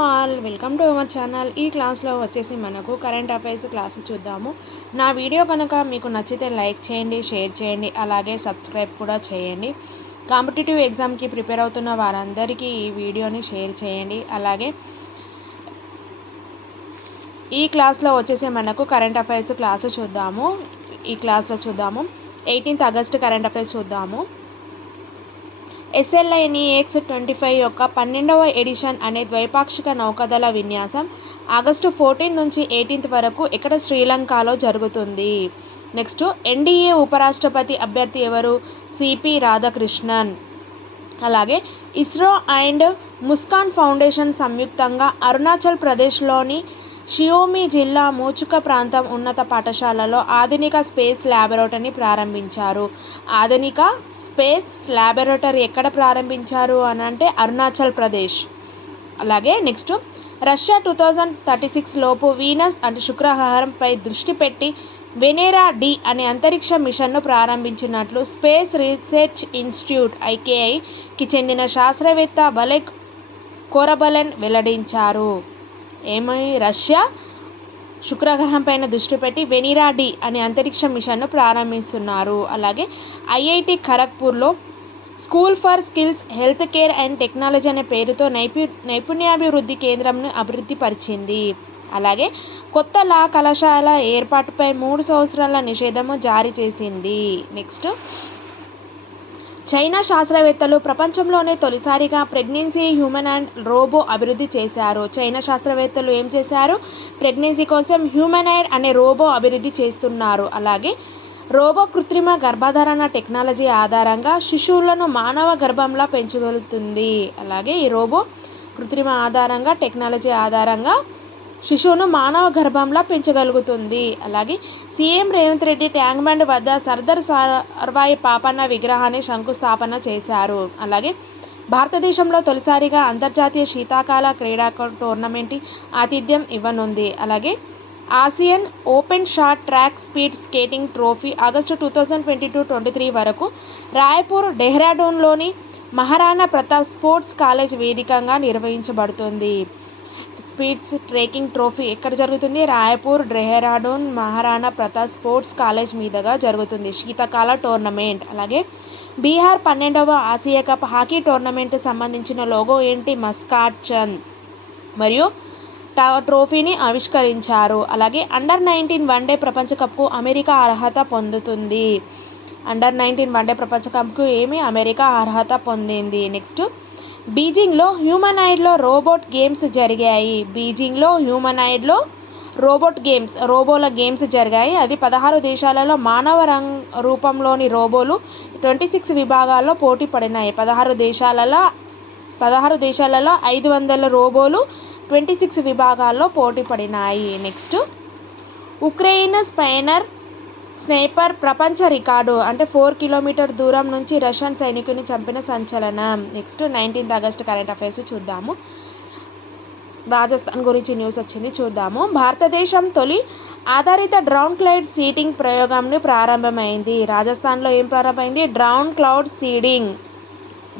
All welcome to our channel. ఈ క్లాస్లో వచ్చేసి మనకు కరెంట్ అఫైర్స్ క్లాస్ చూద్దాము. నా వీడియో కనుక మీకు నచ్చితే లైక్ చేయండి, షేర్ చేయండి, అలాగే సబ్స్క్రైబ్ కూడా చేయండి. కాంపిటేటివ్ ఎగ్జామ్కి ప్రిపేర్ అవుతున్న వారందరికీ ఈ వీడియోని షేర్ చేయండి. అలాగే ఈ క్లాస్లో వచ్చేసి మనకు కరెంట్ అఫైర్స్ క్లాసు చూద్దాము. ఈ క్లాస్లో చూద్దాము 18th ఆగస్ట్ కరెంట్ అఫైర్స్ చూద్దాము. SLNEX 25 యొక్క 12వ ఎడిషన్ అనే ద్వైపాక్షిక నౌకాదళ విన్యాసం ఆగస్టు 14 నుంచి 18 వరకు ఇక్కడ శ్రీలంకలో జరుగుతుంది. నెక్స్ట్, NDA ఉపరాష్ట్రపతి అభ్యర్థి ఎవరు? సిపి రాధాకృష్ణన్. అలాగే ఇస్రో అండ్ ముస్కాన్ ఫౌండేషన్ సంయుక్తంగా అరుణాచల్ ప్రదేశ్లోని షియోమి జిల్లా మూచుక ప్రాంతం ఉన్నత పాఠశాలలో ఆధునిక స్పేస్ ల్యాబొరేటరీని ప్రారంభించారు. ఆధునిక స్పేస్ ల్యాబొరేటరీ ఎక్కడ ప్రారంభించారు అని అంటే అరుణాచల్ ప్రదేశ్. అలాగే నెక్స్ట్, రష్యా 2036 లోపు వీనస్ అంటే శుక్రగ్రహంపై దృష్టి పెట్టి వెనెరా డి అనే అంతరిక్ష మిషన్ను ప్రారంభించినట్లు స్పేస్ రీసెర్చ్ ఇన్స్టిట్యూట్ IKIకి చెందిన శాస్త్రవేత్త వలెక్ కోరబలెన్ వెల్లడించారు. రష్యా శుక్రగ్రహం పైన దృష్టి పెట్టి వెనెరా డి అనే అంతరిక్ష మిషన్ను ప్రారంభిస్తున్నారు. అలాగే IIT ఖరగ్పూర్లో school for skills, health care and technology అనే పేరుతో నైపుణ్యాభివృద్ధి కేంద్రంను అభివృద్ధి పరిచింది. అలాగే కొత్త లా కళాశాల ఏర్పాటుపై 3 సంవత్సరాల నిషేధము జారీ చేసింది. నెక్స్ట్, చైనా శాస్త్రవేత్తలు ప్రపంచంలోనే తొలిసారిగా ప్రెగ్నెన్సీ హ్యూమనాయిడ్ రోబో అభివృద్ధి చేశారు. చైనా శాస్త్రవేత్తలు ఏం చేశారు? ప్రెగ్నెన్సీ కోసం హ్యూమనాయిడ్ అనే రోబో అభివృద్ధి చేస్తున్నారు. అలాగే రోబో కృత్రిమ గర్భధారణ టెక్నాలజీ ఆధారంగా శిశువులను మానవ గర్భంలా పెంచగలుగుతుంది. అలాగే ఈ రోబో కృత్రిమ ఆధారంగా టెక్నాలజీ ఆధారంగా శిశువును మానవ గర్భంలా పెంచగలుగుతుంది. అలాగే CM Revanth Reddy tank bund వద్ద సర్దార్ సర్వాయి పాపన్న విగ్రహాన్ని శంకుస్థాపన చేశారు. అలాగే భారతదేశంలో తొలిసారిగా అంతర్జాతీయ శీతాకాల క్రీడా టోర్నమెంట్ ఆతిథ్యం ఇవ్వనుంది. అలాగే Asian open short track speed skating trophy August 2022-23 వరకు రాయ్పూర్, డెహ్రాడూన్లోని మహారాణా ప్రతాప్ స్పోర్ట్స్ కాలేజ్ వేదికగా నిర్వహించబడుతుంది. స్పీడ్స్ ట్రెక్కింగ్ ట్రోఫీ ఎక్కడ జరుగుతుంది? రాయ్పూర్, డెహ్రాడూన్, మహారాణా ప్రతాప్ స్పోర్ట్స్ కాలేజ్ మీదుగా జరుగుతుంది శీతాకాల టోర్నమెంట్. అలాగే బీహార్ 12వ ఆసియా కప్ హాకీ టోర్నమెంట్ సంబంధించిన లోగో ఏంటి? మస్కాట్ చంద్ మరియు ట్రోఫీని ఆవిష్కరించారు. అలాగే అండర్-19 వన్డే ప్రపంచ కప్కు అమెరికా అర్హత పొందుతుంది. అండర్-19 వన్డే ప్రపంచ కప్కు అమెరికా అర్హత పొందింది. నెక్స్ట్, బీజింగ్లో హ్యూమనాయిడ్లో రోబోట్ గేమ్స్ జరిగాయి. బీజింగ్లో హ్యూమనాయిడ్లో రోబోల గేమ్స్ జరిగాయి. అది 16 దేశాలలో మానవ రూపంలోని రోబోలు 26 విభాగాల్లో పోటీ పడినాయి. 16 దేశాలలో 500 రోబోలు 26 విభాగాల్లో పోటీ పడినాయి. నెక్స్ట్, ఉక్రెయిన్ స్నైపర్ ప్రపంచ రికార్డు అంటే 4 కిలోమీటర్ దూరం నుంచి రష్యన్ సైనికుని చంపిన సంచలనం. Next, 19th August current affairs చూద్దాము. రాజస్థాన్ గురించి న్యూస్ వచ్చింది, చూద్దాము. భారతదేశం తొలి ఆధారిత డ్రోన్ క్లౌడ్ సీడింగ్ ప్రయోగంని ప్రారంభమైంది. రాజస్థాన్లో ఏం ప్రారంభమైంది? Drone cloud seeding.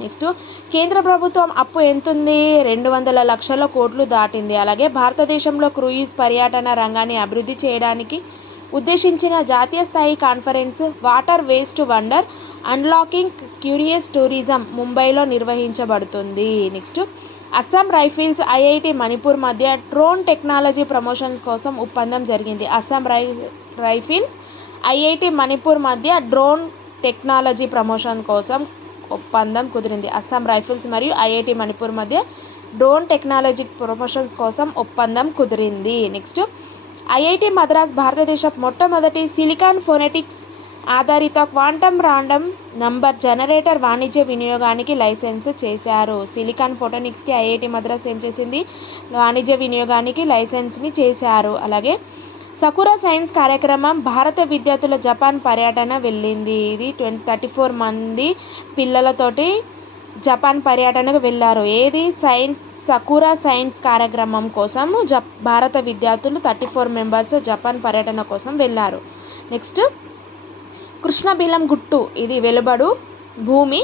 నెక్స్ట్, కేంద్ర ప్రభుత్వం అప్పు ఎంతుంది? 200 లక్షల కోట్లు దాటింది. అలాగే భారతదేశంలో క్రూయిజ్ పర్యాటన రంగాన్ని అభివృద్ధి చేయడానికి ఉద్దేశించిన జాతీయ స్థాయి conference water waste wonder unlocking curious tourism ముంబైలో నిర్వహించబడుతుంది. Next, Assam rifles IIT Manipur మధ్య డ్రోన్ టెక్నాలజీ ప్రమోషన్ కోసం ఒప్పందం జరిగింది. అస్సాం రైఫిల్స్ IIT మణిపూర్ మధ్య డ్రోన్ టెక్నాలజీ ప్రమోషన్ కోసం ఒప్పందం కుదిరింది. అస్సాం రైఫిల్స్ మరియు IIT మణిపూర్ మధ్య డ్రోన్ టెక్నాలజీ ప్రమోషన్స్ కోసం ఒప్పందం కుదిరింది. నెక్స్ట్, IIT మద్రాస్ భారతదేశ మొట్టమొదటి సిలికాన్ ఫోనెటిక్స్ ఆధారిత క్వాంటమ్ రాండమ్ నంబర్ జనరేటర్ వాణిజ్య వినియోగానికి లైసెన్స్ చేశారు. సిలికాన్ ఫోటోనిక్స్కి IIT మద్రాస్ ఏం చేసింది? వాణిజ్య వినియోగానికి లైసెన్స్ని చేశారు. అలాగే సకురా సైన్స్ కార్యక్రమం భారత విద్యార్థుల జపాన్ పర్యటన వెళ్ళింది. ఇది 34 మంది పిల్లలతోటి జపాన్ పర్యటనకు వెళ్ళారు. సకురా సైన్స్ కార్యక్రమం కోసం భారత విద్యార్థులు 34 మెంబర్స్ జపాన్ పర్యటన కోసం వెళ్ళారు. నెక్స్ట్, కృష్ణబిలం గుట్టు ఇది వెలుబడు భూమి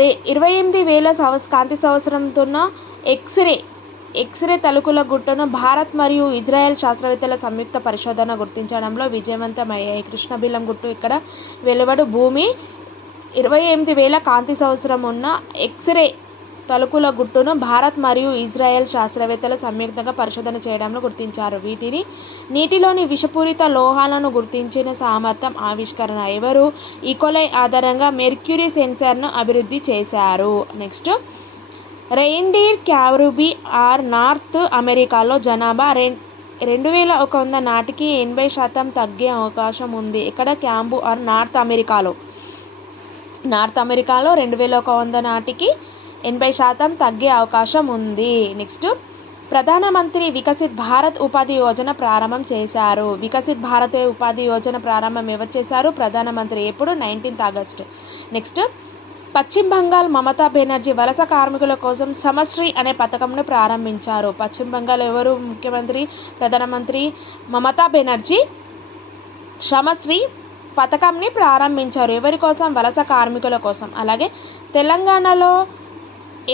28,000 కాంతి సంవత్సరంతో ఎక్స్రే ఎక్స్రే తలుకుల గుట్టను భారత్ మరియు ఇజ్రాయెల్ శాస్త్రవేత్తల సంయుక్త పరిశోధన గుర్తించడంలో విజయవంతమయ్యాయి. కృష్ణబిలం గుట్టు ఇక్కడ వెలువడు భూమి 28,000 కాంతి సంవత్సరం ఉన్న ఎక్స్రే తలుకుల గుట్టును భారత్ మరియు ఇజ్రాయెల్ శాస్త్రవేత్తలు సంయుక్తంగా పరిశోధన చేయడంలో గుర్తించారు. వీటిని నీటిలోని విషపూరిత లోహాలను గుర్తించిన సామర్థ్యం ఆవిష్కరణ ఎవరు? ఈకోలై ఆధారంగా మెర్క్యూరీ సెన్సార్ను అభివృద్ధి చేశారు. నెక్స్ట్, రెయిన్డీర్ క్యారిబీ ఆర్ నార్త్ అమెరికాలో జనాభా 2100 నాటికి 80% తగ్గే అవకాశం ఉంది. ఇక్కడ క్యాంబు ఆర్ నార్త్ అమెరికాలో 2100 నాటికి 80% తగ్గే అవకాశం ఉంది. నెక్స్ట్, ప్రధానమంత్రి వికసిత్ భారత్ ఉపాధి యోజన ప్రారంభం చేశారు. వికసిత్ భారత్ ఉపాధి యోజన ప్రారంభం ఎవరు చేశారు? ప్రధానమంత్రి. ఎప్పుడు? 19 ఆగస్టు. నెక్స్ట్, పశ్చిమ బంగాల్ మమతా బెనర్జీ వలస కార్మికుల కోసం శ్రమశ్రీ అనే పథకంను ప్రారంభించారు. పశ్చిమ బంగాల్ ఎవరు ముఖ్యమంత్రి? ప్రధానమంత్రి మమతా బెనర్జీ శ్రమశ్రీ పథకంని ప్రారంభించారు. ఎవరి కోసం? వలస కార్మికుల కోసం. అలాగే తెలంగాణలో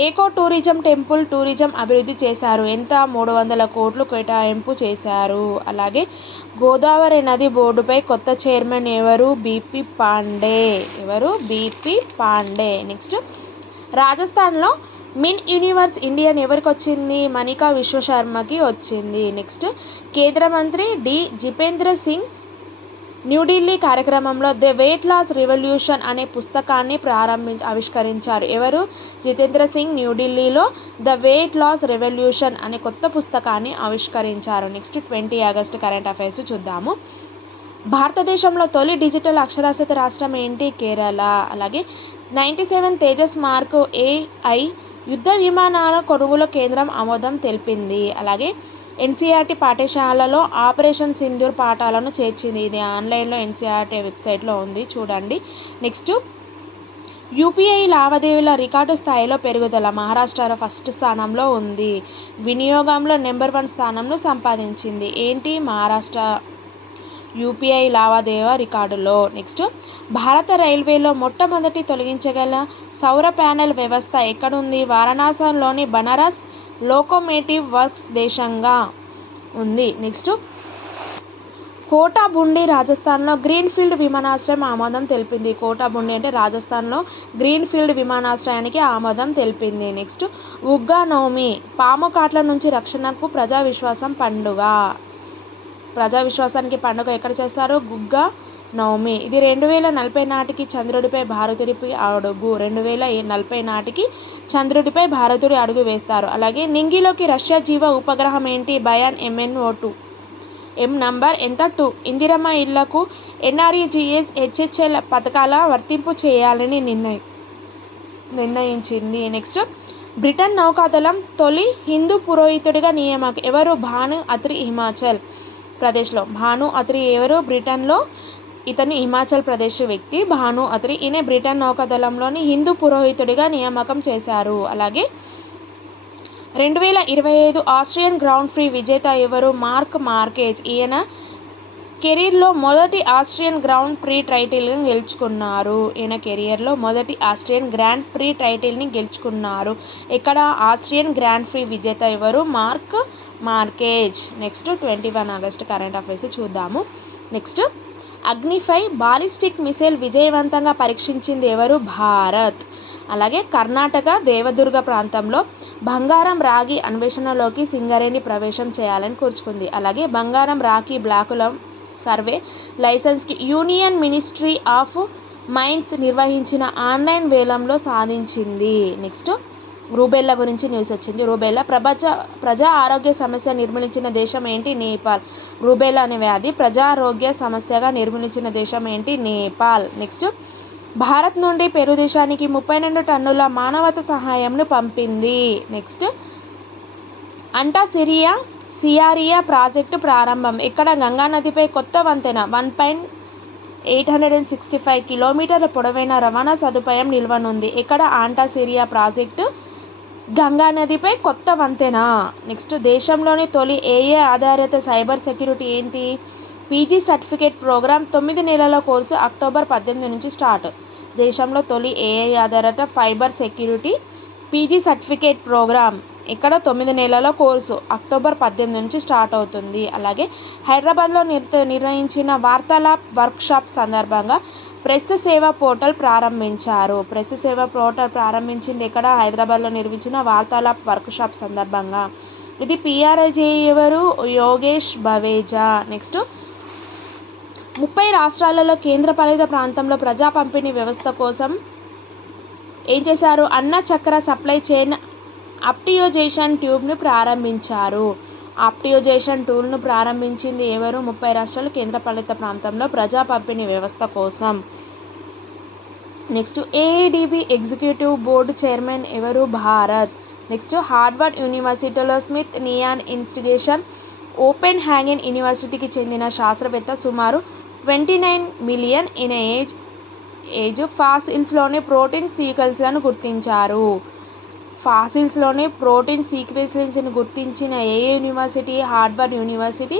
ఏకో టూరిజం టెంపుల్ టూరిజం అభివృద్ధి చేశారు. ఎంత? 300 కోట్లు కేటాయింపు చేశారు. అలాగే గోదావరి నది బోర్డుపై కొత్త చైర్మన్ ఎవరు? బీపీ పాండే. ఎవరు? బీపీ పాండే. నెక్స్ట్, రాజస్థాన్లో మిన్ యూనివర్స్ ఇండియన్ ఎవరికి వచ్చింది? మనికా విశ్వశర్మకి వచ్చింది. నెక్స్ట్, కేంద్ర మంత్రి జితేంద్ర సింగ్ న్యూఢిల్లీ కార్యక్రమంలో ద వెయిట్ లాస్ రెవల్యూషన్ అనే పుస్తకాన్ని ఆవిష్కరించారు. ఎవరు? జితేంద్ర సింగ్ న్యూఢిల్లీలో ద వెయిట్ లాస్ రెవల్యూషన్ అనే కొత్త పుస్తకాన్ని ఆవిష్కరించారు. నెక్స్ట్, 20 ఆగస్టు కరెంట్ అఫైర్స్ చూద్దాము. భారతదేశంలో తొలి డిజిటల్ అక్షరాస్యత రాష్ట్రం ఏంటి? కేరళ. అలాగే 97 తేజస్ మార్క్ AI యుద్ధ విమానాల కొనుగోలు కేంద్రం ఆమోదం తెలిపింది. అలాగే ఎన్సీఆర్టీ పాఠశాలలో ఆపరేషన్ సింధూర్ పాఠాలను చేర్చింది. ఇది ఆన్లైన్లో ఎన్సీఆర్టీ వెబ్సైట్లో ఉంది, చూడండి. నెక్స్ట్, యూపీఐ లావాదేవీల రికార్డు స్థాయిలో పెరుగుదల. మహారాష్ట్ర ఫస్ట్ స్థానంలో ఉంది. వినియోగంలో నెంబర్ 1 స్థానంలో సంపాదించింది. ఏంటి? మహారాష్ట్ర యూపీఐ లావాదేవీల రికార్డులో. నెక్స్ట్, భారత రైల్వేలో మొట్టమొదటి తొలగించగల సౌర ప్యానెల్ వ్యవస్థ ఎక్కడుంది? వారణాసిలోని బనారస్ లోకోమోటివ్ వర్క్స్ దేశంగా ఉంది. నెక్స్ట్, కోటా బుండి రాజస్థాన్లో గ్రీన్ఫీల్డ్ విమానాశ్రయం ఆమోదం తెలిపింది. కోటా బుండి అంటే రాజస్థాన్లో గ్రీన్ఫీల్డ్ విమానాశ్రయానికి ఆమోదం తెలిపింది. నెక్స్ట్, ఉగ్గా నవమి పాము కాట్ల నుంచి రక్షణకు ప్రజా విశ్వాసం పండుగ. ప్రజా విశ్వాసానికి పండుగ ఎక్కడ చేస్తారు? గుగ్గా నవమి. ఇది 2040 నాటికి చంద్రుడిపై భారతుడిపై అడుగు. 2040 నాటికి చంద్రుడిపై భారతుడి అడుగు వేస్తారు. అలాగే నింగిలోకి రష్యా జీవ ఉపగ్రహం ఏంటి? బయాన్ MNO2. M నంబర్ ఎంత? 2. ఇందిరమ్మ ఇళ్లకు NREGS HHL పథకాల వర్తింపు చేయాలని నిర్ణయించింది. నెక్స్ట్, బ్రిటన్ నౌకాదళం తొలి హిందూ పురోహితుడిగా నియామకం. ఎవరు? భాను అత్రి, హిమాచల్ ప్రదేశ్లో. భాను అత్రి ఎవరు? బ్రిటన్లో ఇతను హిమాచల్ ప్రదేశ్ వ్యక్తి భాను అత్రి. ఈయన బ్రిటన్ నౌకాదళంలోని హిందూ పురోహితుడిగా నియామకం చేశారు. అలాగే 2025 ఆస్ట్రియన్ గ్రాండ్ ప్రీ విజేత ఎవరు? మార్క్ మార్కెజ్. ఈయన కెరీర్లో మొదటి ఆస్ట్రియన్ గ్రాండ్ ప్రీ టైటిల్ని గెలుచుకున్నారు. ఈయన కెరియర్లో మొదటి ఆస్ట్రియన్ గ్రాండ్ ప్రీ టైటిల్ని గెలుచుకున్నారు. ఇక్కడ ఆస్ట్రియన్ గ్రాండ్ ప్రీ విజేత ఎవరు? Mark Marquez. Next, 21 August current affairs చూద్దాము. నెక్స్ట్, అగ్ని-5 బాలిస్టిక్ మిసైల్ విజయవంతంగా పరీక్షించింది ఎవరు? భారత్. అలాగే కర్ణాటక దేవదుర్గ ప్రాంతంలో బంగారం రాగి అన్వేషణలోకి సింగరేణి ప్రవేశం చేయాలని కూర్చుకుంది. అలాగే బంగారం రాగి బ్లాకుల సర్వే లైసెన్స్కి యూనియన్ మినిస్ట్రీ ఆఫ్ మైన్స్ నిర్వహించిన ఆన్లైన్ వేలంలో సాధించింది. నెక్స్ట్, రూబెల్లా గురించి న్యూస్ వచ్చింది. రూబెల్లా ప్రజా ఆరోగ్య సమస్య నిర్మూలించిన దేశం ఏంటి? నేపాల్. రూబెల్లా అనే వ్యాధి ప్రజారోగ్య సమస్యగా నిర్మూలించిన దేశం ఏంటి? నేపాల్. నెక్స్ట్, భారత్ నుండి పెరు దేశానికి 32 టన్నుల మానవతా సహాయంను పంపింది. నెక్స్ట్, అంటా సిరియా ప్రాజెక్టు ప్రారంభం. ఇక్కడ గంగా నదిపై కొత్త వంతెన 1.865 కిలోమీటర్ల పొడవైన రవాణా సదుపాయం నిల్వనుంది. ఇక్కడ ఆంటా సిరియా ప్రాజెక్టు గంగా నదిపై కొత్త వంతెన. నెక్స్ట్, దేశంలోని తొలి AI ఆధారిత సైబర్ సెక్యూరిటీ ఏంటి? పీజీ సర్టిఫికేట్ ప్రోగ్రామ్ 9 నెలల కోర్సు అక్టోబర్ 18 నుంచి స్టార్ట్. దేశంలో తొలి AI ఆధారిత cyber security PG certificate programme ఇక్కడ 9 నెలల కోర్సు అక్టోబర్ 18 నుంచి స్టార్ట్ అవుతుంది. అలాగే హైదరాబాద్లో నిర్వహించిన వార్తాలాప్ వర్క్షాప్ సందర్భంగా ప్రెస్ సేవా పోర్టల్ ప్రారంభించారు. ప్రెస్ సేవా పోర్టల్ ప్రారంభించింది ఇక్కడ హైదరాబాద్లో నిర్వహించిన వార్తాలాప్ వర్క్షాప్ సందర్భంగా. ఇది పిఆర్ఐజే ఎవరు? యోగేష్ బవేజా. నెక్స్ట్ 30 రాష్ట్రాలలో కేంద్రపాలిత ప్రాంతంలో ప్రజా పంపిణీ వ్యవస్థ కోసం ఏం చేశారు? అన్న చక్ర సప్లై చైన్ ఆప్టిమైజేషన్ ట్యూబ్ను ప్రారంభించారు. ఆప్టిమైజేషన్ టూల్ను ప్రారంభించింది ఎవరు? 30 రాష్ట్రాలు కేంద్రపాలిత ప్రాంతంలో ప్రజా పంపిణీ వ్యవస్థ కోసం. Next AIDB executive board chairman ఎవరు? భారత్. నెక్స్ట్ హార్వర్డ్ యూనివర్సిటీలో Smithsonian institution Copenhagen యూనివర్సిటీకి చెందిన శాస్త్రవేత్త సుమారు 29 మిలియన్ ఇన్ ఏజ్ ఫాసిల్స్లోని ప్రోటీన్ సీక్వెన్స్లను గుర్తించారు. ఫాసిల్స్లోని ప్రోటీన్ సీక్వెన్స్లను గుర్తించిన ఏ university? Harvard university.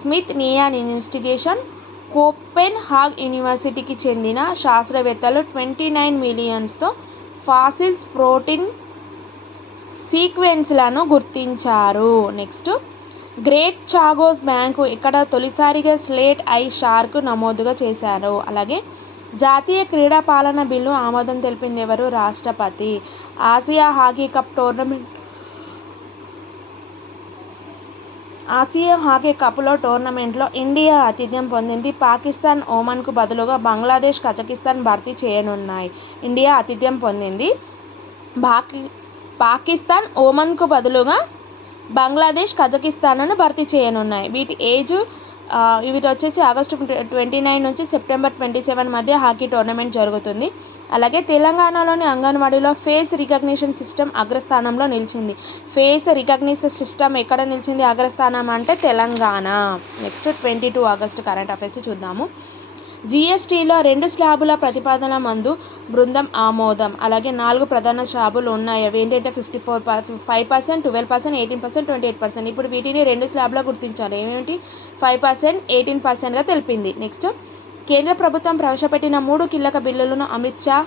Smithsonian institution Copenhagen యూనివర్సిటీకి చెందిన శాస్త్రవేత్తలు 29 మిలియన్స్తో ఫాసిల్స్ ప్రోటీన్ సీక్వెన్స్లను గుర్తించారు. నెక్స్ట్ గ్రేట్ చాగోస్ బ్యాంకు ఇక్కడ తొలిసారిగా స్లేట్ ఐ షార్క్ నమోదుగా చేశారు. అలాగే జాతీయ క్రీడా పాలన బిల్లు ఆమోదం తెలిపింది ఎవరు? రాష్ట్రపతి. ఆసియా హాకీ కప్లో టోర్నమెంట్లో ఇండియా ఆతిథ్యం పొందింది. పాకిస్తాన్ ఒమన్కు బదులుగా బంగ్లాదేశ్ కజకిస్తాన్ భర్తీ చేయనున్నాయి. ఇండియా ఆతిథ్యం పొందింది. పాకిస్తాన్ ఒమన్కు బదులుగా బంగ్లాదేశ్ కజకిస్తాన్ను భర్తీ చేయనున్నాయి. వీటి వచ్చేసి ఆగస్టు 29 నుంచి సెప్టెంబర్ 27 మధ్య హాకీ టోర్నమెంట్ జరుగుతుంది. అలాగే తెలంగాణలోని అంగన్వాడీలో ఫేస్ రికగ్నిషన్ సిస్టమ్ అగ్రస్థానంలో నిలిచింది. ఫేస్ రికగ్నిషన్ సిస్టమ్ ఎక్కడ నిలిచింది అగ్రస్థానం అంటే? Telangana. Next 22 August current affairs చూద్దాము. జిఎస్టీలో 2 స్లాబుల ప్రతిపాదన మందు బృందం ఆమోదం. అలాగే 4 ప్రధాన స్లాబులు ఉన్నాయి. అవి ఏంటంటే 5%, 12%, 18%, 28%. ఇప్పుడు వీటిని 2 స్లాబ్లో గుర్తించాలి. ఏమేంటి? 5%, 18%గా తెలిపింది. నెక్స్ట్ కేంద్ర ప్రభుత్వం ప్రవేశపెట్టిన 3 కీలక బిల్లులను అమిత్ షా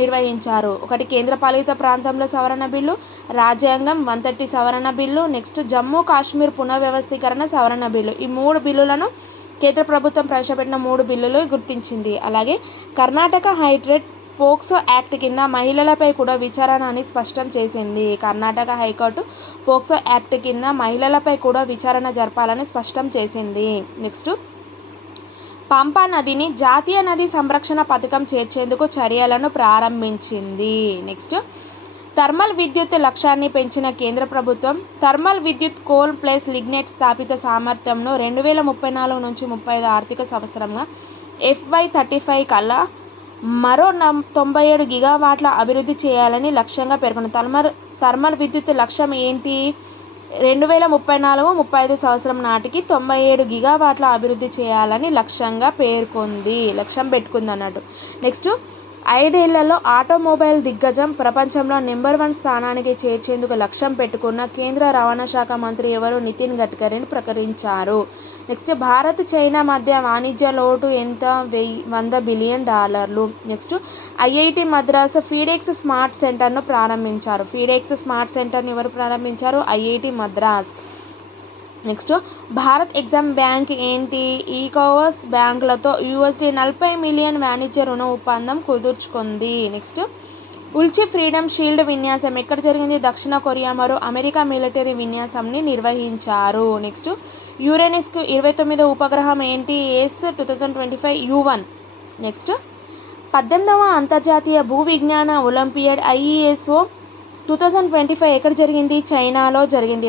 నిర్వహించారు. ఒకటి కేంద్రపాలిత ప్రాంతంలో సవరణ బిల్లు, రాజ్యాంగం 130 సవరణ బిల్లు, నెక్స్ట్ జమ్మూ కాశ్మీర్ పునర్వ్యవస్థీకరణ సవరణ బిల్లు. ఈ 3 బిల్లులను కేంద్ర ప్రభుత్వం ప్రవేశపెట్టిన 3 బిల్లులు గుర్తించింది. అలాగే కర్ణాటక హైకోర్టు పోక్సో యాక్ట్ కింద మహిళలపై కూడా విచారణ అని స్పష్టం చేసింది. కర్ణాటక హైకోర్టు పోక్సో యాక్ట్ కింద మహిళలపై కూడా విచారణ జరపాలని స్పష్టం చేసింది. నెక్స్ట్ పంపా నదిని జాతీయ నది సంరక్షణ పథకం చేర్చేందుకు చర్యలను ప్రారంభించింది. నెక్స్ట్ థర్మల్ విద్యుత్ లక్ష్యాన్ని పెంచిన కేంద్ర ప్రభుత్వం థర్మల్ విద్యుత్ కోల్ ప్లస్ లిగ్నైట్ స్థాపిత సామర్థ్యంను 2034 నుంచి 35 ఆర్థిక సంవత్సరంగా FY35 కల్లా మరో 97 గిగావాట్ల అభివృద్ధి చేయాలని లక్ష్యంగా పేర్కొంది. థర్మల్ విద్యుత్ లక్ష్యం ఏంటి? 2034-35 సంవత్సరం నాటికి 97 గిగావాట్ల అభివృద్ధి చేయాలని లక్ష్యం పెట్టుకుంది అన్నట్టు. నెక్స్ట్ 5 ఏళ్లలో ఆటోమొబైల్ దిగ్గజం ప్రపంచంలో నెంబర్ 1 స్థానానికి చేర్చేందుకు లక్ష్యం పెట్టుకున్న కేంద్ర రవాణా శాఖ మంత్రి ఎవరు? నితిన్ గడ్కరీని ప్రకటించారు. నెక్స్ట్ భారత్ చైనా మధ్య వాణిజ్య లోటు ఎంత? $100 billion. Next IIT Madras FedEx smart సెంటర్ను ప్రారంభించారు. ఫీడెక్స్ స్మార్ట్ సెంటర్ని ఎవరు ప్రారంభించారు? IIT Madras. Next Bharat Exim bank ఏంటి? ఈకోవాస్ బ్యాంకులతో $40 మిలియన్ వాణిజ్య రుణ ఒప్పందం కుదుర్చుకుంది. నెక్స్ట్ ఉల్చి ఫ్రీడమ్ షీల్డ్ విన్యాసం ఎక్కడ జరిగింది? దక్షిణ కొరియా మరియు అమెరికా మిలిటరీ విన్యాసంని నిర్వహించారు. నెక్స్ట్ యురేనస్కు 29వ ఉపగ్రహం ఏంటి? Yes 2025 U1. నెక్స్ట్ 18వ అంతర్జాతీయ భూ విజ్ఞాన ఒలింపియాడ్ IESO 2025 ఎక్కడ జరిగింది? చైనాలో జరిగింది.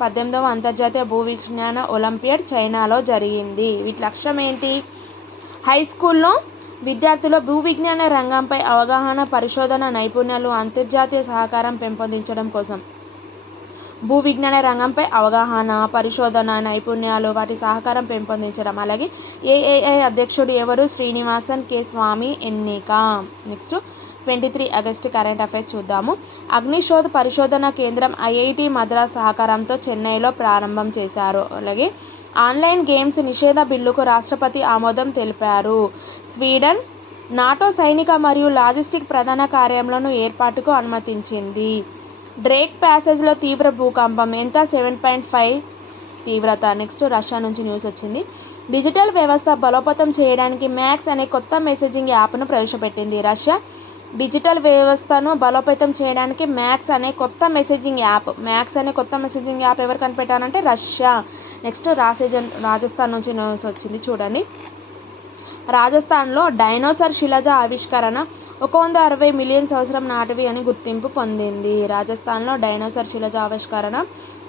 18వ అంతర్జాతీయ భూ విజ్ఞాన ఒలింపియాడ్ చైనాలో జరిగింది. వీటి లక్ష్యం ఏంటి? హై స్కూల్లో విద్యార్థుల భూ విజ్ఞాన రంగంపై అవగాహన, పరిశోధన నైపుణ్యాలు, అంతర్జాతీయ సహకారం పెంపొందించడం కోసం. భూ విజ్ఞాన రంగంపై అవగాహన, పరిశోధన నైపుణ్యాలు, వాటి సహకారం పెంపొందించడం. అలాగే AAI అధ్యక్షుడు ఎవరు? శ్రీనివాసన్ కె స్వామి ఎన్నిక. నెక్స్ట్ 23 ఆగస్టు కరెంట్ అఫైర్స్ చూద్దాము. అగ్నిశోధ్ పరిశోధన కేంద్రం ఐఐటి మద్రాస్ సహకారంతో చెన్నైలో ప్రారంభం చేశారు. అలాగే ఆన్లైన్ గేమ్స్ నిషేధ బిల్లుకు రాష్ట్రపతి ఆమోదం తెలిపారు. స్వీడన్ నాటో సైనిక మరియు లాజిస్టిక్ ప్రధాన కార్యాలయాలను ఏర్పాటుకు అనుమతించింది. డ్రేక్ ప్యాసేజ్లో తీవ్ర భూకంపం ఎంత 7.5 తీవ్రత. నెక్స్ట్ రష్యా నుంచి న్యూస్ వచ్చింది. డిజిటల్ వ్యవస్థ బలోపేతం చేయడానికి మ్యాక్స్ అనే కొత్త మెసేజింగ్ యాప్ను ప్రవేశపెట్టింది. రష్యా డిజిటల్ వ్యవస్థను బలోపేతం చేయడానికి మ్యాక్స్ అనే కొత్త మెసేజింగ్ యాప్ ఎవరు కనిపెట్టారంటే రష్యా. నెక్స్ట్ రాజస్థాన్ నుంచి న్యూస్ వచ్చింది చూడండి. రాజస్థాన్లో డైనోసార్ శిలజ ఆవిష్కరణ 160 మిలియన్ సంవత్సరం నాటివి అని గుర్తింపు పొందింది. రాజస్థాన్లో డైనోసార్ శిలజ ఆవిష్కరణ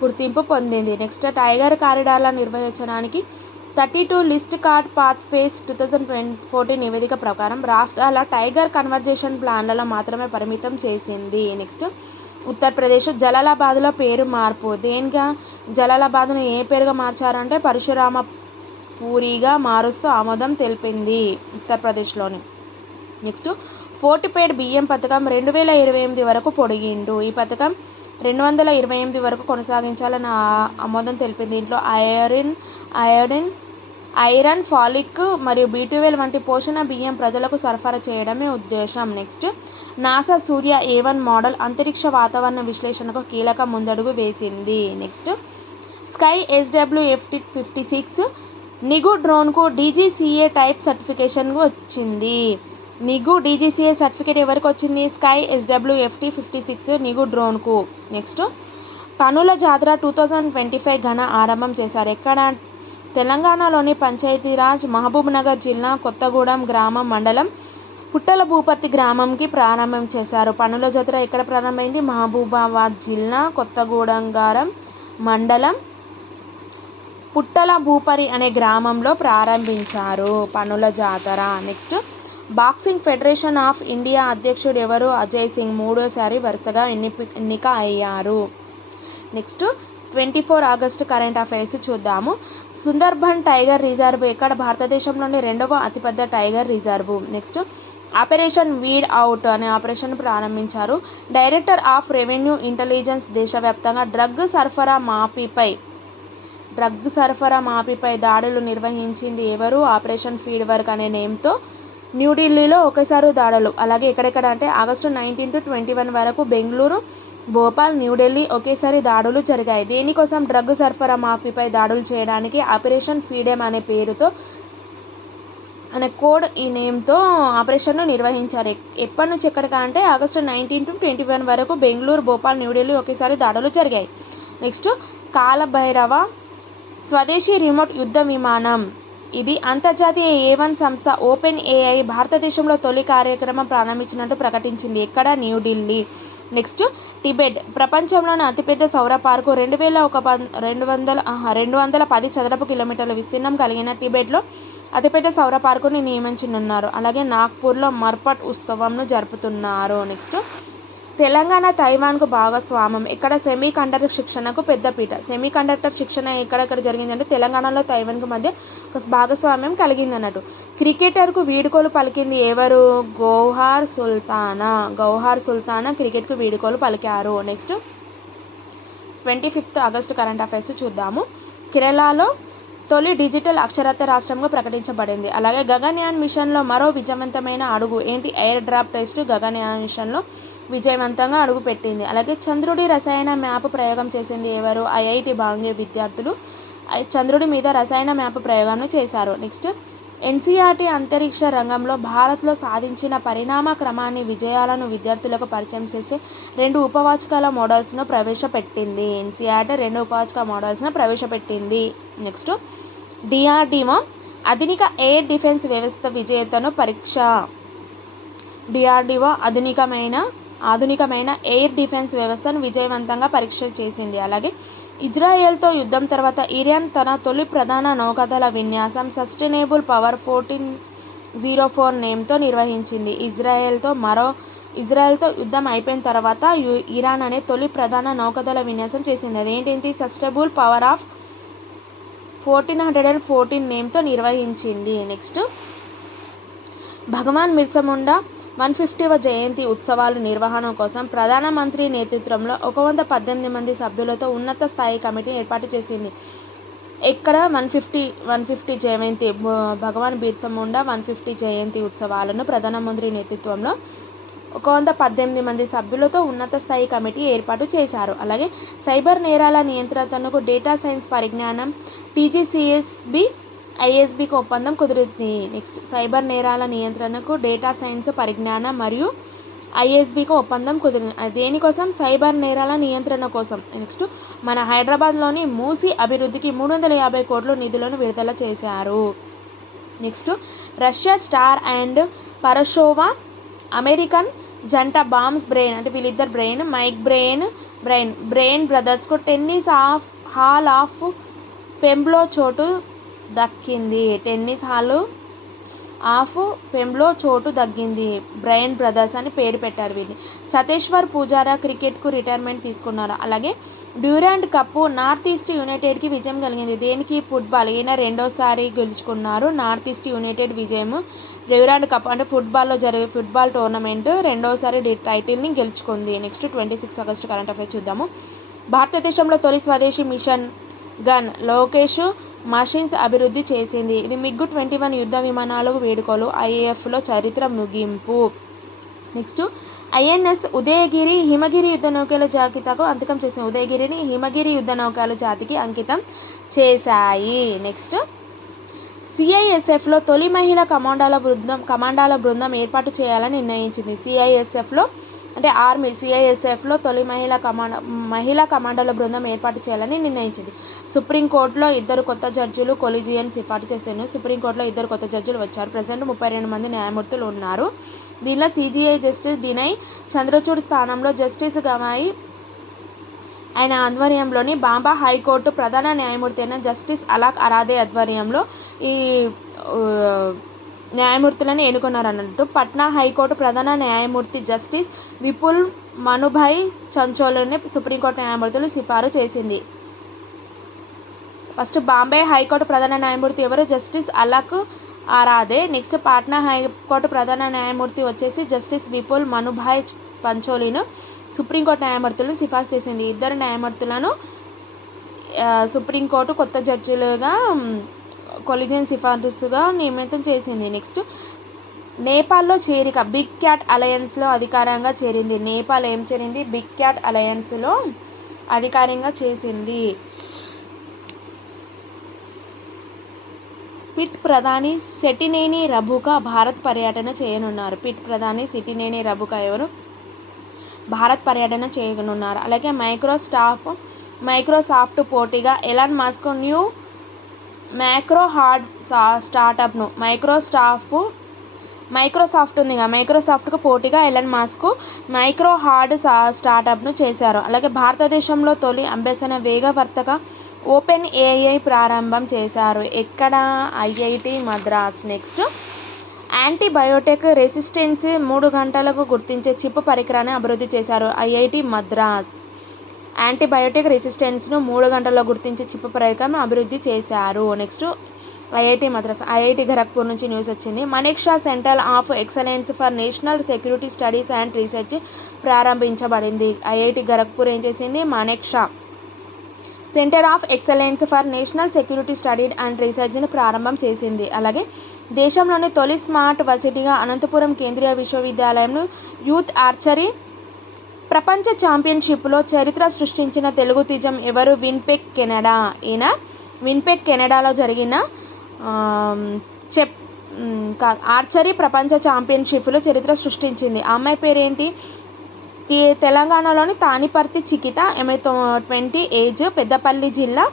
గుర్తింపు పొందింది. నెక్స్ట్ టైగర్ కారిడార్ల నిర్వహించడానికి 32 లిస్ట్ కార్డ్ పాత్వేస్ 2014 నివేదిక ప్రకారం రాష్ట్రాల టైగర్ కన్వర్జేషన్ ప్లాన్లలో మాత్రమే పరిమితం చేసింది. నెక్స్ట్ ఉత్తరప్రదేశ్ జలాలాబాద్లో పేరు మార్పు. దేనిగా జలాలాబాద్ను ఏ పేరుగా మార్చారంటే పరశురామ పూరిగా మారుస్తూ ఆమోదం తెలిపింది ఉత్తరప్రదేశ్లోని. నెక్స్ట్ ఫోర్టిపేడ్ బియ్యం పథకం 2028 వరకు పొడిగిండు. ఈ పథకం 2028 వరకు కొనసాగించాలని ఆమోదం తెలిపింది. దీంట్లో ఐరన్ ఫాలిక్ మరియు B12 వంటి పోషణ బియ్యం ప్రజలకు సరఫరా చేయడమే ఉద్దేశం. నెక్స్ట్ నాసా సూర్య A1 మోడల్ అంతరిక్ష వాతావరణ విశ్లేషణకు కీలక ముందడుగు వేసింది. Next sky SWF-56 నిగు డ్రోన్కు DGCA type certification వచ్చింది. నిగు DGCA సర్టిఫికేట్ ఎవరికి వచ్చింది? Sky SWF-56 నిగు డ్రోన్కు. నెక్స్ట్ పనుల జాతర 2025 ఘన ఆరంభం చేశారు. ఎక్కడ? తెలంగాణలోని పంచాయతీరాజ్ మహబూబ్నగర్ జిల్లా కొత్తగూడెం గ్రామం మండలం పుట్టల భూపతి గ్రామంకి ప్రారంభం చేశారు. పనుల జాతర ఎక్కడ ప్రారంభమైంది? మహబూబాబాద్ జిల్లా కొత్తగూడెం మండలం పుట్టల భూపరి అనే గ్రామంలో ప్రారంభించారు పనుల జాతర. Next boxing federation of India అధ్యక్షుడు ఎవరు? అజయ్ సింగ్ 3వ వరుసగా ఎన్నిక అయ్యారు. నెక్స్ట్ 24 ఆగస్టు కరెంట్ అఫైర్స్ చూద్దాము. సుందర్బన్ టైగర్ రిజర్వ్ ఎక్కడ? భారతదేశంలోని 2వ అతిపెద్ద tiger reserve. Next operation weed out అనే ఆపరేషన్ ప్రారంభించారు. డైరెక్టర్ ఆఫ్ రెవెన్యూ ఇంటెలిజెన్స్ దేశవ్యాప్తంగా డ్రగ్ సరఫరా మాఫీపై దాడులు నిర్వహించింది ఎవరు? ఆపరేషన్ ఫీడ్ వర్క్ అనే నేమ్తో న్యూఢిల్లీలో ఒకేసారి దాడులు. అలాగే ఎక్కడెక్కడ అంటే ఆగస్టు 19 to 21 వరకు బెంగళూరు, భోపాల్, న్యూఢిల్లీ ఒకేసారి దాడులు జరిగాయి. దేనికోసం? డ్రగ్ సరఫరా మాఫీపై దాడులు చేయడానికి ఆపరేషన్ ఫీడెమ్ అనే పేరుతో కోడ్ ఈ నేమ్తో ఆపరేషన్ను నిర్వహించారు. ఎప్పటి నుంచి ఎక్కడికా అంటే ఆగస్టు 19 to 21 వరకు బెంగళూరు, భోపాల్, న్యూఢిల్లీ ఒకేసారి దాడులు జరిగాయి. నెక్స్ట్ కాలభైరవ స్వదేశీ రిమోట్ యుద్ధ విమానం. ఇది అంతర్జాతీయ A1 సంస్థ OpenAI భారతదేశంలో తొలి కార్యక్రమం ప్రారంభించినట్టు ప్రకటించింది. ఎక్కడ? న్యూఢిల్లీ. నెక్స్ట్ టిబెట్ ప్రపంచంలోని అతిపెద్ద సౌర పార్కు 210 చదరపు కిలోమీటర్ల విస్తీర్ణం కలిగిన టిబెట్లో అతిపెద్ద సౌర పార్కుని నియమించనున్నారు. అలాగే నాగ్పూర్లో మర్పట్ ఉత్సవంను జరుపుతున్నారు. నెక్స్ట్ తెలంగాణ తైవాన్కు భాగస్వామ్యం. ఇక్కడ సెమీ కండక్టర్ శిక్షణకు పెద్దపీట. సెమీ కండక్టర్ శిక్షణ ఎక్కడెక్కడ జరిగిందంటే తెలంగాణలో తైవాన్కు మధ్య ఒక భాగస్వామ్యం కలిగింది అన్నట్టు. క్రికెటర్కు వీడ్కోలు పలికింది ఎవరు? గౌహర్ సుల్తానా క్రికెట్కు వీడ్కోలు పలికారు. నెక్స్ట్ 25 ఆగస్టు కరెంట్ అఫైర్స్ చూద్దాము. కేరళలో తొలి డిజిటల్ అక్షరాస్యత రాష్ట్రంగా ప్రకటించబడింది. అలాగే గగన్యాన్ మిషన్లో మరో విజయవంతమైన అడుగు ఏంటి? ఎయిర్ డ్రాప్ టెస్ట్ గగన్యాన్ మిషన్లో విజయవంతంగా అడుగుపెట్టింది. అలాగే చంద్రుడి రసాయన మ్యాప్ ప్రయోగం చేసింది ఎవరు? IIT బాంబే విద్యార్థులు చంద్రుడి మీద రసాయన మ్యాప్ ప్రయోగాన్ని చేశారు. నెక్స్ట్ NCERT అంతరిక్ష రంగంలో భారత్లో సాధించిన పరిణామ క్రమాన్ని విజయాలను విద్యార్థులకు పరిచయం చేసే 2 ఉపవాచకాల మోడల్స్ను ప్రవేశపెట్టింది. NCERT 2 ఉపవాచక మోడల్స్ను ప్రవేశపెట్టింది. నెక్స్ట్ DRDO ఆధునిక ఎయిర్ డిఫెన్స్ వ్యవస్థ విజేతను DRDO ఆధునికమైన ఎయిర్ డిఫెన్స్ వ్యవస్థను విజయవంతంగా పరీక్ష చేసింది. అలాగే ఇజ్రాయెల్తో యుద్ధం తర్వాత ఇరాన్ తన తొలి ప్రధాన నౌకాదళ విన్యాసం సస్టైనబుల్ పవర్ 1404 నేమ్తో నిర్వహించింది. ఇజ్రాయెల్తో యుద్ధం అయిపోయిన తర్వాత ఇరాన్ అనే తొలి ప్రధాన నౌకాదళ విన్యాసం చేసింది. అదేంటి? సస్టైనబుల్ పవర్ ఆఫ్ 1414 నేమ్తో నిర్వహించింది. నెక్స్ట్ భగవాన్ బిర్సా ముండా 150వ జయంతి ఉత్సవాల నిర్వహణ కోసం ప్రధానమంత్రి నేతృత్వంలో 118 మంది సభ్యులతో ఉన్నత స్థాయి కమిటీని ఏర్పాటు చేసింది. ఇక్కడ 150 జయంతి భగవాన్ బిర్సా ముండా 150 జయంతి ఉత్సవాలను ప్రధానమంత్రి నేతృత్వంలో 118 మంది సభ్యులతో ఉన్నత స్థాయి కమిటీ ఏర్పాటు చేశారు. అలాగే సైబర్ నేరాల నియంత్రణకు డేటా సైన్స్ పరిజ్ఞానం టీజీసీఎస్బి ఐఎస్బికి ఒప్పందం కుదిరింది. నెక్స్ట్ సైబర్ నేరాల నియంత్రణకు డేటా సైన్స్ పరిజ్ఞానం మరియు ఐఎస్బికి ఒప్పందం కుదిరింది. దేనికోసం? సైబర్ నేరాల నియంత్రణ కోసం. నెక్స్ట్ మన హైదరాబాద్లోని మూసీ అభివృద్ధికి 350 కోట్ల నిధులను విడుదల చేశారు. నెక్స్ట్ రష్యా స్టార్ అండ్ పరషోవా అమెరికన్ జంట బామ్స్ బ్రెయిన్ అంటే వీళ్ళిద్దరు మైక్ బ్రెయిన్ బ్రదర్స్కు టెన్నిస్ హాల్ ఆఫ్ ఫేమ్లో చోటు దక్కింది. టెన్నిస్ హాల్ ఆఫ్ ఫేమ్లో చోటు దక్కింది. బ్రెయిన్ బ్రదర్స్ అని పేరు పెట్టారు వీళ్ళని. చతేశ్వర్ పూజారా క్రికెట్కు రిటైర్మెంట్ తీసుకున్నారు. అలాగే డ్యూరాండ్ కప్ నార్త్ ఈస్ట్ యునైటెడ్కి విజయం కలిగింది. దేనికి? ఫుట్బాల్. ఈయన 2సారి గెలుచుకున్నారు. నార్త్ ఈస్ట్ యునైటెడ్ విజయం. డ్యూరాండ్ కప్ అంటే ఫుట్బాల్లో జరిగే ఫుట్బాల్ టోర్నమెంట్ 2సారి టైటిల్ని గెలుచుకుంది. నెక్స్ట్ 26 ఆగస్టు కరెంట్ అఫైర్స్ చూద్దాము. భారతదేశంలో తొలి స్వదేశీ మిషన్ గన్ లోకేష్ మషిన్స్ అభివృద్ధి చేసింది. ఇది MiG-21 యుద్ధ విమానాలు వేడుకలు ఐఏఎఫ్లో చరిత్ర ముగింపు. నెక్స్ట్ ఐఎన్ఎస్ ఉదయగిరి హిమగిరి యుద్ధ నౌకల జాబితాకు అంకితం చేసింది. ఉదయగిరిని హిమగిరి యుద్ధ నౌకల జాతికి అంకితం చేశాయి. నెక్స్ట్ సిఐఎస్ఎఫ్లో తొలి మహిళా కమాండాల బృందం ఏర్పాటు చేయాలని నిర్ణయించింది. సిఐఎస్ఎఫ్లో అంటే ఆర్మీ సిఐఎస్ఎఫ్లో తొలి మహిళా కమాండర్ల బృందం ఏర్పాటు చేయాలని నిర్ణయించింది. సుప్రీంకోర్టులో 2 కొత్త జడ్జిలు కొలిజియన్ సిఫార్సు చేశాను. సుప్రీంకోర్టులో 2 కొత్త జడ్జిలు వచ్చారు. ప్రజెంట్ 32 మంది న్యాయమూర్తులు ఉన్నారు. దీనిలో సిజిఐ జస్టిస్ డినై చంద్రచూడ్ స్థానంలో జస్టిస్ గవాయి ఆయన ఆధ్వర్యంలోని బాంబా హైకోర్టు ప్రధాన న్యాయమూర్తి అయిన జస్టిస్ అలాక్ అరాదే ఆధ్వర్యంలో ఈ న్యాయమూర్తులను ఎన్నుకున్నారు అన్నట్టు. పట్నా హైకోర్టు ప్రధాన న్యాయమూర్తి జస్టిస్ విపుల్ మనుభాయ్ చంచోల్ని సుప్రీంకోర్టు న్యాయమూర్తులు సిఫారు చేసింది. ఫస్ట్ బాంబే హైకోర్టు ప్రధాన న్యాయమూర్తి ఎవరు? Justice Alok Aradhe. Next Patna high court ప్రధాన న్యాయమూర్తి వచ్చేసి జస్టిస్ విపుల్ మనుభాయ్ పంచోలీను సుప్రీంకోర్టు న్యాయమూర్తులను సిఫార్సు చేసింది. 2 న్యాయమూర్తులను సుప్రీంకోర్టు కొత్త జడ్జిలుగా కొలిజియన్ సిఫార్సుగా నియమితం చేసింది. నెక్స్ట్ నేపాల్లో చేరిక బిగ్ క్యాట్ అలయన్స్లో అధికారంగా చేరింది. నేపాల్ ఏం చేరింది? బిగ్ క్యాట్ అలయన్స్లో అధికారంగా చేసింది. పిట్ ప్రధాని సెటినేని రబుకా భారత్ పర్యటన చేయనున్నారు. పిట్ ప్రధాని సెటినేని రబుకా ఎవరు? భారత్ పర్యటన చేయనున్నారు. అలాగే మైక్రోసాఫ్ట్ పోటీగా ఎలాన్ మస్క్ న్యూ మైక్రోహార్డ్ స్టార్టప్ను మైక్రోసాఫ్ట్ ఉందిగా మైక్రోసాఫ్ట్కు పోటీగా ఎలాన్ మస్క్ మైక్రోహార్డ్ స్టార్టప్ను చేశారు. అలాగే భారతదేశంలో తొలి అభ్యసన వేగవర్తక ఓపెన్ ఏఐ ప్రారంభం చేశారు. ఎక్కడ? IIT Madras. Next antibiotic resistance 3 గంటలకు గుర్తించే చిప్ పరికరాన్ని అభివృద్ధి చేశారు. ఐఐటి మద్రాస్ యాంటీబయోటిక్ రెసిస్టెన్స్ను 3 గంటల్లో గుర్తించే చిప్ పరికరం అభివృద్ధి చేశారు. Next IIT Madras. IIT Kharagpur నుంచి న్యూస్ వచ్చింది. Manekshaw centre of excellence for national security studies and research ప్రారంభించబడింది. ఐఐటి ఖరగ్పూర్ ఏం చేసింది? Manekshaw centre of excellence for national security study and రీసెర్చ్ను ప్రారంభం చేసింది. అలాగే దేశంలోని తొలి స్మార్ట్ వర్సిటీగా అనంతపురం కేంద్రీయ విశ్వవిద్యాలయంను యూత్ ఆర్చరీ ప్రపంచ ఛాంపియన్షిప్లో చరిత్ర సృష్టించిన తెలుగు తిజం ఎవరు? విన్పెక్ కెనడా. ఈయన విన్పెక్ కెనడాలో జరిగిన ఆర్చరీ ప్రపంచ ఛాంపియన్షిప్లో చరిత్ర సృష్టించింది. ఆ అమ్మాయి పేరేంటి? తెలంగాణలోని తానిపర్తి చికిత. ఆమె 20 ఏజ్. పెద్దపల్లి జిల్లా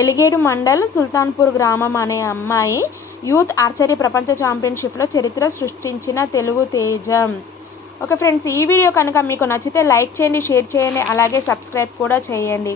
ఎలిగేడు మండల్ సుల్తాన్పూర్ గ్రామం అనే అమ్మాయి యూత్ ఆర్చరీ ప్రపంచ ఛాంపియన్షిప్లో చరిత్ర సృష్టించిన తెలుగు తేజం. ఓకే ఫ్రెండ్స్, ఈ వీడియో కనుక మీకు నచ్చితే లైక్ చేయండి, షేర్ చేయండి, అలాగే సబ్స్క్రైబ్ కూడా చేయండి.